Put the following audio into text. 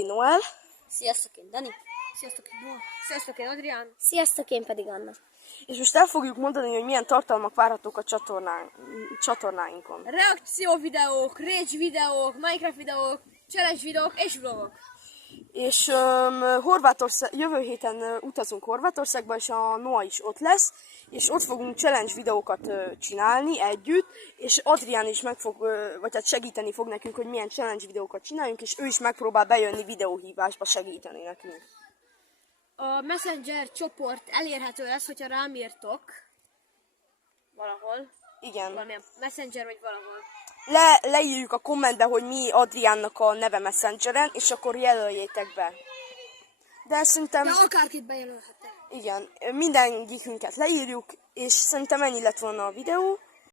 én Noel. Sziasztok, én Dani. Sziasztok, én Noah. Sziasztok, én Adrián. Sziasztok, én pedig Anna. És most el fogjuk mondani, hogy milyen tartalmak várhatók a csatornáinkon. Reakció videók, rage videók, Minecraft videók, challenge videók és vlogok. És jövő héten utazunk Horvátországba, és a Noah is ott lesz, és ott fogunk challenge videókat csinálni együtt, és Adrián is vagy hát segíteni fog nekünk, hogy milyen challenge videókat csináljunk, és ő is megpróbál bejönni videóhívásba segíteni nekünk. A Messenger csoport elérhető lesz, hogyha rám írtok valahol. Igen. Valamilyen Messenger vagy valahol. Leírjuk a kommentbe, hogy mi Adriánnak a neve Messengeren, és akkor jelöljétek be. De szerintem... De akárkit bejelölhetek. Igen, mindegyikünket leírjuk, és szerintem ennyi lett volna a videó.